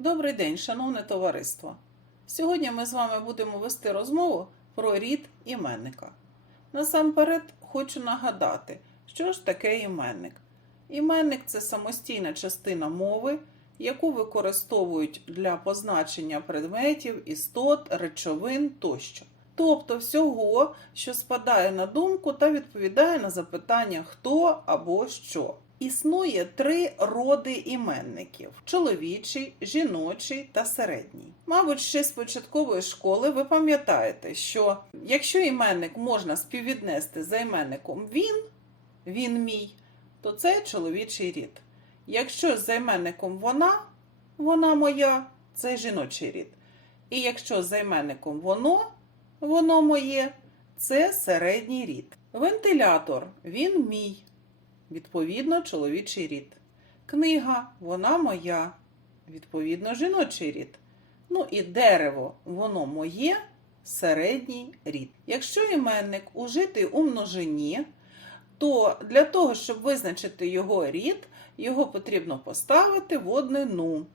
Добрий день, шановне товариство! Сьогодні ми з вами будемо вести розмову про рід іменника. Насамперед хочу нагадати, що ж таке іменник. Іменник це самостійна частина мови, яку використовують для позначення предметів, істот, речовин тощо. Тобто всього, що спадає на думку та відповідає на запитання хто або що. Існує три роди іменників: чоловічий, жіночий та середній. Мабуть, ще з початкової школи ви пам'ятаєте, що якщо іменник можна співвіднести за іменником він, він мій, то це чоловічий рід. Якщо з займенником вона, вона моя, це жіночий рід. І якщо з займенником воно, воно моє, це середній рід. Вентилятор він мій, відповідно, чоловічий рід. Книга вона моя, відповідно, жіночий рід. Ну і дерево воно моє, середній рід. Якщо іменник ужитий у множині, то для того, щоб визначити його рід, його потрібно поставити в однину.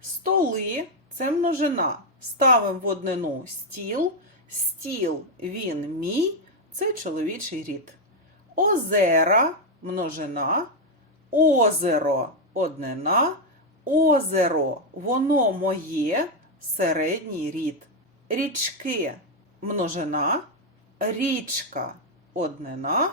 Столи це множина. Ставимо в однину стіл, стіл він мій, це чоловічий рід. Озера множина, озеро однина, озеро воно моє, середній рід. Річки множина, річка однина,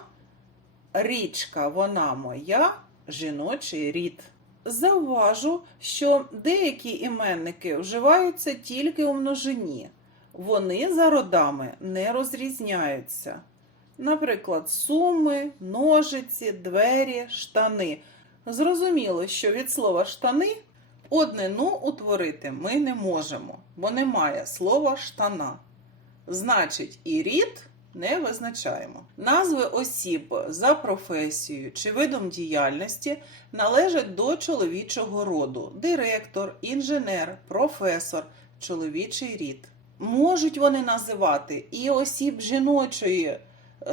річка вона моя, жіночий рід. Зауважу, що деякі іменники вживаються тільки у множині. Вони за родами не розрізняються. Наприклад, суми, ножиці, двері, штани. Зрозуміло, що від слова штани однину утворити ми не можемо, бо немає слова штана. Значить, і рід не визначаємо. Назви осіб за професією чи видом діяльності належать до чоловічого роду: директор, інженер, професор, чоловічий рід. Можуть вони називати і осіб жіночої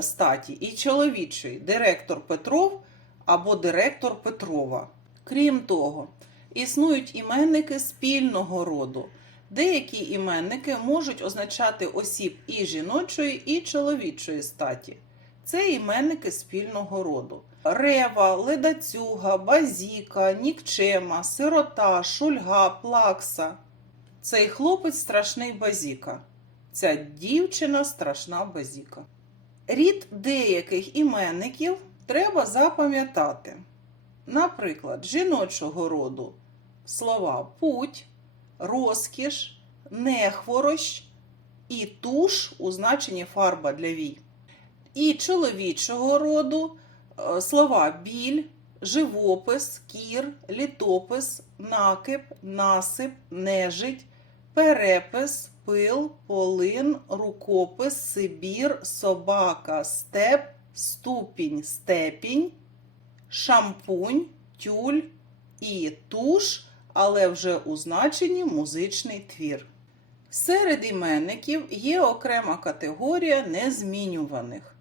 статі, і чоловічої директор Петров або директор Петрова. Крім того, існують іменники спільного роду. Деякі іменники можуть означати осіб і жіночої, і чоловічої статі. Це іменники спільного роду. Рева, ледацюга, базіка, нікчема, сирота, шульга, плакса. Цей хлопець страшний базіка. Ця дівчина страшна базіка. Рід деяких іменників треба запам'ятати. Наприклад, жіночого роду слова путь, розкіш, нехворощ і туш у значенні фарба для вій. І чоловічого роду е, слова біль, живопис, кір, літопис, накип, насип, нежить, перепис, пил, полин, рукопис, сибір, собака, степ, ступінь, степінь, шампунь, тюль і туш, але вже у значенні музичний твір. Серед іменників є окрема категорія незмінюваних.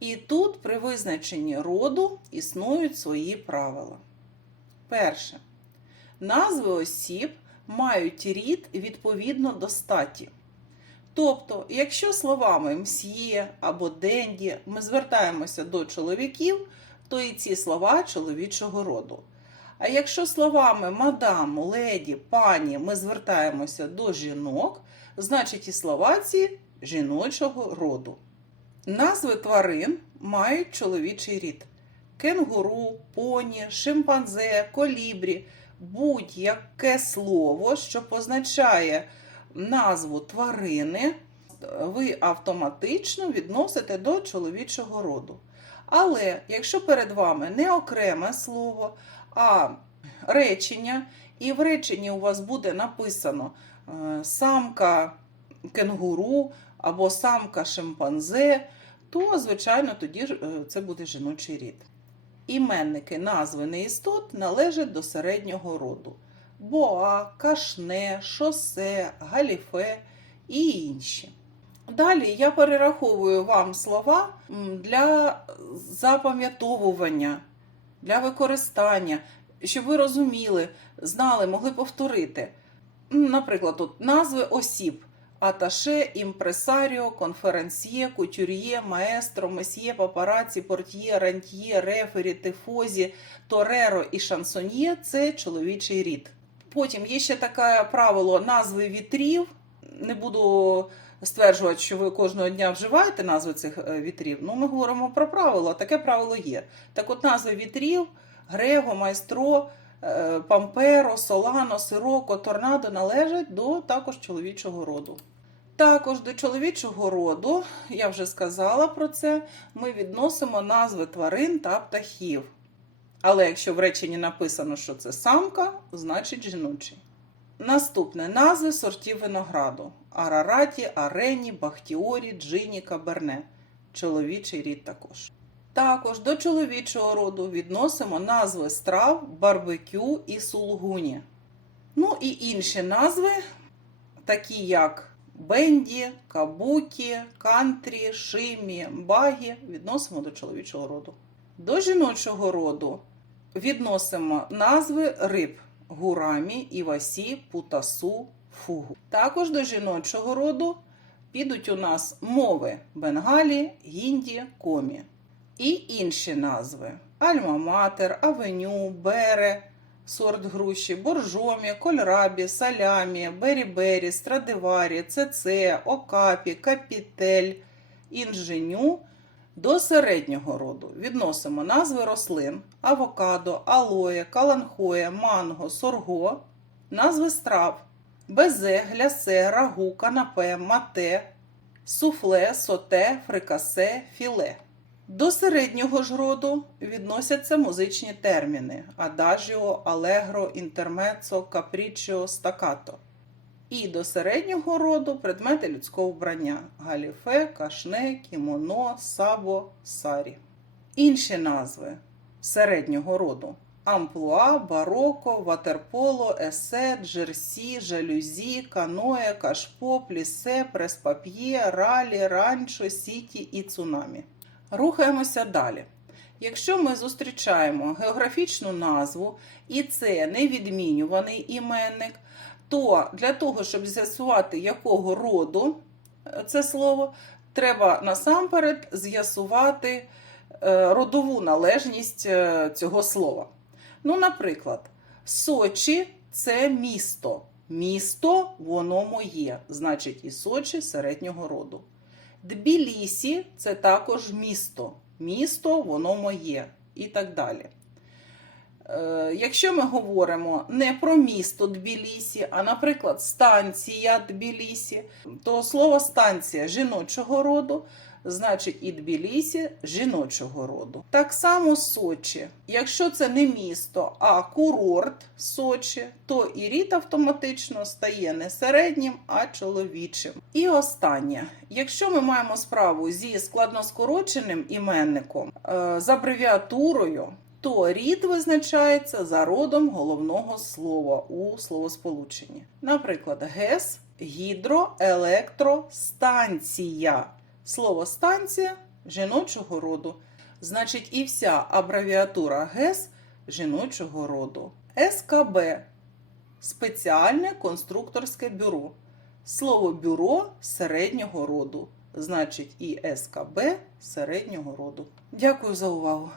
І тут при визначенні роду існують свої правила. Перше. Назви осіб мають рід відповідно до статі. Тобто, якщо словами мсьє або денді ми звертаємося до чоловіків, то і ці слова чоловічого роду. А якщо словами мадам, леді, пані ми звертаємося до жінок, значить і слова ці жіночого роду. Назви тварин мають чоловічий рід: кенгуру, поні, шимпанзе, колібрі, будь-яке слово, що позначає назву тварини, ви автоматично відносите до чоловічого роду. Але якщо перед вами не окреме слово, а речення, і в реченні у вас буде написано е, самка кенгуру або самка шимпанзе, то, звичайно, тоді е, це буде жіночий рід. Іменники назви неістот належать до середнього роду: боа, кашне, шосе, галіфе і інші. Далі я перераховую вам слова для запам'ятовування, для використання, щоб ви розуміли, знали, могли повторити. Наприклад, тут назви осіб: аташе, імпресаріо, конференсьє, кутюр'є, маестро, месьє, папараці, портьє, рантьє, рефері, тифозі, тореро і шансоньє це чоловічий рід. Потім є ще таке правило назви вітрів. Не буду стверджувати, що ви кожного дня вживаєте назви цих е, вітрів. Ну, ми говоримо про правило, таке правило є. Так от назви вітрів, Грего, Майстро, Памперо, Солано, Сироко, Торнадо належать до також чоловічого роду. Також до чоловічого роду, я вже сказала про це, ми відносимо назви тварин та птахів. Але якщо в реченні написано, що це самка, значить жіночий. Наступне назви сортів винограду: Арараті, Арені, Бахтіорі, Джині, Каберне. Чоловічий рід також. Також до чоловічого роду відносимо назви страв, барбекю і сулгуні. Ну і інші назви, такі як бенді, кабукі, кантрі, шимі, багі, відносимо до чоловічого роду. До жіночого роду відносимо назви риб гурамі, івасі, путасу, фугу. Також до жіночого роду підуть у нас мови бенгалі, гінді, комі. І інші назви: Альма-Матер, Авеню, Бере, сорт груші, боржомі, кольрабі, салямі, бері-бері, страдиварі, цеце, окапі, капітель, інженю. До середнього роду відносимо назви рослин: авокадо, алоє, каланхоє, манго, сорго, назви страв: безе, глясе, рагу, канапе, мате, суфле, соте, фрикасе, філе. До середнього ж роду відносяться музичні терміни: адажіо, алегро, інтермецо, капрічіо, стакато. І до середнього роду предмети людського вбрання: галіфе, кашне, кімоно, сабо, сарі. Інші назви середнього роду: амплуа, бароко, ватерполо, есе, джерсі, жалюзі, каноє, кашпо, плісе, преспап'є, ралі, ранчо, сіті і цунамі. Рухаємося далі. Якщо ми зустрічаємо географічну назву, і це невідмінюваний іменник, то для того, щоб з'ясувати, якого роду е, це слово, треба насамперед з'ясувати е, родову належність е, цього слова. Ну, наприклад, Сочі це місто. Місто воно моє, значить, і Сочі середнього роду. Тбілісі це також місто. Місто воно моє і так далі. Е, Якщо ми говоримо не про місто Тбілісі, а, наприклад, станція Тбілісі, то слово станція жіночого роду, значить і Тбілісі жіночого роду. Так само Сочі. Якщо це не місто, а курорт Сочі, то і рід автоматично стає не середнім, а чоловічим. І останнє, якщо ми маємо справу зі складноскороченим іменником е, з абревіатурою, то рід визначається за родом головного слова у словосполученні. Наприклад, ГЕС гідроелектростанція. Слово станція жіночого роду. Значить, і вся абревіатура ГЕС жіночого роду. СКБ спеціальне конструкторське бюро. Слово бюро середнього роду. Значить, і СКБ середнього роду. Дякую за увагу.